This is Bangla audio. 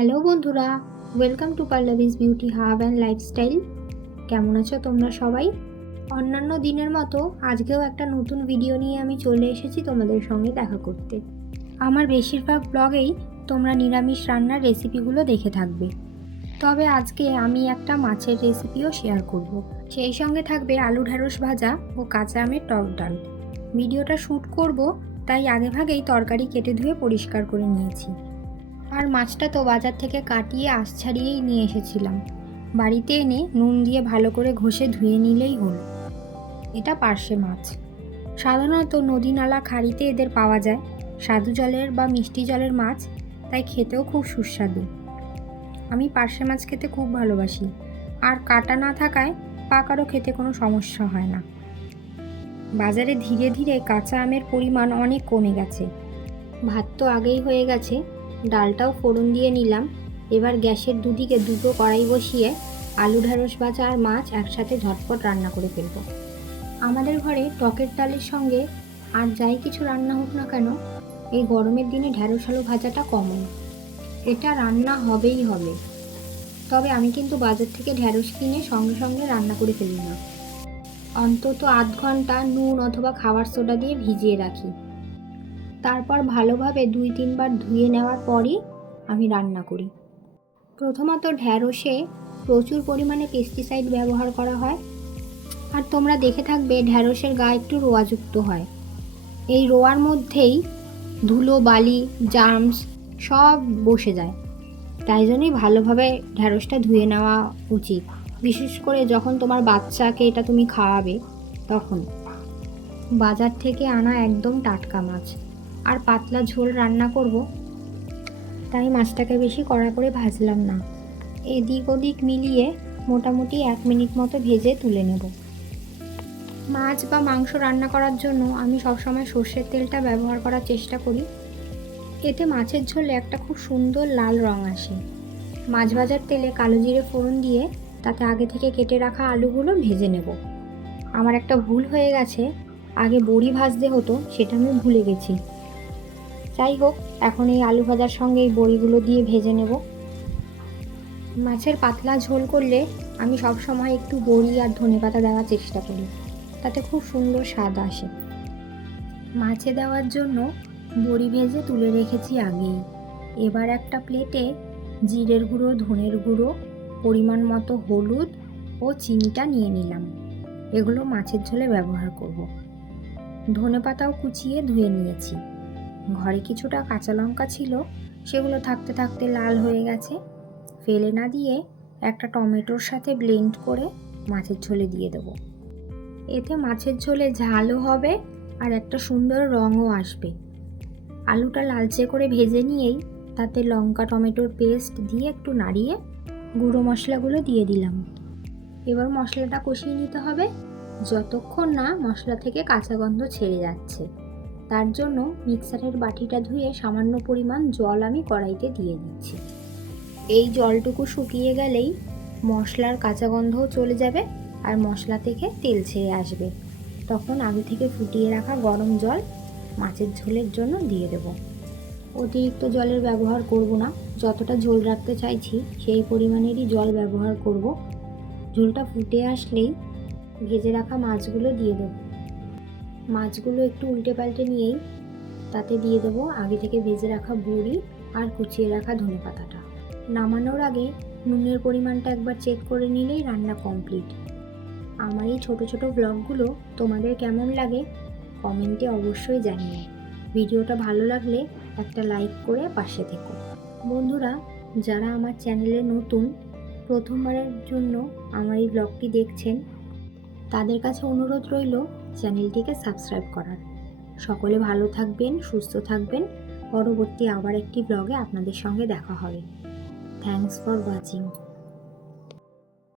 হ্যালো বন্ধুরা ওয়েলকাম টু পার্লাভিস বিউটি হাব অ্যান্ড লাইফস্টাইল কেমন আছো তোমরা সবাই? অন্যান্য দিনের মতো আজকেও একটা নতুন ভিডিও নিয়ে আমি চলে এসেছি তোমাদের সঙ্গে দেখা করতে। আমার বেশিরভাগ ব্লগেই তোমরা নিরামিষ রান্নার রেসিপিগুলো দেখে থাকবে। তবে আজকে আমি একটা মাছের রেসিপিও শেয়ার করব। সেই সঙ্গে থাকবে আলু ঢ্যাঁড়স ভাজা ও কাঁচা আমের টক ডাল। ভিডিওটা শ্যুট করব, তাই আগেভাগেই তরকারি কেটে ধুয়ে পরিষ্কার করে নিয়েছি। আর মাছটা তো বাজার থেকে কাটিয়ে আঁশ ছাড়িয়েই নিয়ে এসেছিলাম। বাড়িতে এনে নুন দিয়ে ভালো করে ঘষে ধুয়ে নিলেই হলো। এটা পার্শে মাছ। সাধারণত নদী নালা খাড়িতে এদের পাওয়া যায়। স্বাদু জলের বা মিষ্টি জলের মাছ, তাই খেতেও খুব সুস্বাদু। আমি পার্শে মাছ খেতে খুব ভালোবাসি। আর কাটা না থাকায় পাকারও খেতে কোনো সমস্যা হয় না। বাজারে ধীরে ধীরে কাঁচা আমের পরিমাণ অনেক কমে গেছে। ভাত তো আগেই হয়ে গেছে। ডালটাও ফোড়ন দিয়ে নিলাম। এবার গ্যাসের দুদিকে দুটো কড়াই বসিয়ে আলু ঢ্যাঁড়স ভাজা আর মাছ একসাথে ঝটপট রান্না করে ফেলব। আমাদের ঘরে টকের ডালের সঙ্গে আর যাই কিছু রান্না হোক না কেন, এই গরমের দিনে ঢ্যাঁড়স আলু ভাজাটা কমন এটা রান্না হবেই হবে। তবে আমি কিন্তু বাজার থেকে ঢ্যাঁড়স কিনে সঙ্গে সঙ্গে রান্না করে ফেলি না। অন্তত আধ ঘণ্টা নুন অথবা খাবার সোডা দিয়ে ভিজিয়ে রাখি। তারপর ভালোভাবে দুই তিনবার ধুয়ে নেওয়ার পরই আমি রান্না করি। প্রথমত ঢ্যাঁড়সে প্রচুর পরিমাণে পেস্টিসাইড ব্যবহার করা হয়। আর তোমরা দেখে থাকবে ঢ্যাঁড়সের গা একটু রোয়াযুক্ত হয়। এই রোয়ার মধ্যেই ধুলো, বালি জার্মস সব বসে যায়। তাই জন্যই ভালোভাবে ঢ্যাঁড়সটা ধুয়ে নেওয়া উচিত। বিশেষ করে যখন তোমার বাচ্চাকে এটা তুমি খাওয়াবে, তখন। বাজার থেকে আনা একদম টাটকা মাছ। আর পাতলা ঝোল রান্না করব। তাই মাছটাকে বেশি কড়া করে ভাজলাম না। এদিক ওদিক মিলিয়ে মোটামুটি এক মিনিট মতো ভেজে তুলে নেব। মাছ বা মাংস রান্না করার জন্য আমি সবসময় সর্ষের তেলটা ব্যবহার করার চেষ্টা করি। এতে মাছের ঝোলে একটা খুব সুন্দর লাল রং আসে। মাছ ভাজার তেলে কালো জিরে ফোড়ন দিয়ে তাতে আগে থেকে কেটে রাখা আলুগুলো ভেজে নেব। আমার একটা ভুল হয়ে গেছে। আগে বড়ি ভাজতে হতো, সেটা আমি ভুলে গেছি। যাই হোক, এখন এই আলু ভাজার সঙ্গে এই বড়িগুলো দিয়ে ভেজে নেব। মাছের পাতলা ঝোল করলে আমি সব সময় একটু বড়ি আর ধনেপাতা দেওয়ার চেষ্টা করি। তাতে খুব সুন্দর স্বাদ আসে। মাছে দেওয়ার জন্য বড়ি ভেজে তুলে রেখেছি আগেই। এবার একটা প্লেটে জিরের গুঁড়ো, ধনের গুঁড়ো, পরিমাণ মতো হলুদ ও চিনিটা নিয়ে নিলাম। এগুলো মাছের ঝোলে ব্যবহার করব। ধনেপাতাও কুচিয়ে ধুয়ে নিয়েছি। ঘরে কিছুটা কাঁচা লঙ্কা ছিল, সেগুলো থাকতে থাকতে লাল হয়ে গেছে। ফেলে না দিয়ে একটা টমেটোর সাথে ব্লেন্ড করে মাছের ঝোলে দিয়ে দেবো। এতে মাছের ঝোলে ঝালও হবে আর একটা সুন্দর রঙও আসবে। আলুটা লালচে করে ভেজে নিয়েই তাতে লঙ্কা, টমেটোর পেস্ট দিয়ে একটু নাড়িয়ে গুঁড়ো মশলাগুলো দিয়ে দিলাম। এবার মশলাটা কষিয়ে নিতে হবে, যতক্ষণ না মশলা থেকে কাঁচা গন্ধ ছেড়ে যাচ্ছে। তার জন্য মিক্সারের বাটিটা ধুয়ে সামান্য পরিমাণ জল আমি কড়াইতে দিয়ে দিচ্ছি। এই জলটুকু শুকিয়ে গেলেই মশলার কাঁচা গন্ধও চলে যাবে আর মশলা থেকে তেল ছেড়ে আসবে। তখন আগে থেকে ফুটিয়ে রাখা গরম জল মাছের ঝোলের জন্য দিয়ে দেব। অতিরিক্ত জলের ব্যবহার করব না। যতটা ঝোল রাখতে চাইছি, সেই পরিমাণেরই জল ব্যবহার করব। ঝোলটা ফুটে আসলেই ভেজে রাখা মাছগুলো দিয়ে দেবো। মাছগুলো একটু উল্টে পাল্টে নিয়েই তাতে দিয়ে দেবো আগে থেকে ভেজে রাখা বড়ি আর কুচিয়ে রাখা ধনে পাতাটা। নামানোর আগে নুনের পরিমাণটা একবার চেক করে নিলেই রান্না কমপ্লিট আমার এই ছোটো ছোটো ব্লগগুলো তোমাদের কেমন লাগে কমেন্টে অবশ্যই জানিও। ভিডিওটা ভালো লাগলে একটা লাইক করে পাশে থেকো। বন্ধুরা, যারা আমার চ্যানেলে নতুন, প্রথমবারের জন্য আমার এই ব্লগটি দেখছেন, তাদের কাছে অনুরোধ রইল চ্যানেলটিকে সাবস্ক্রাইব করার। সকলে ভালো থাকবেন, সুস্থ থাকবেন। পরবর্তী আবার একটি ব্লগে আপনাদের সঙ্গে দেখা হবে। Thanks for watching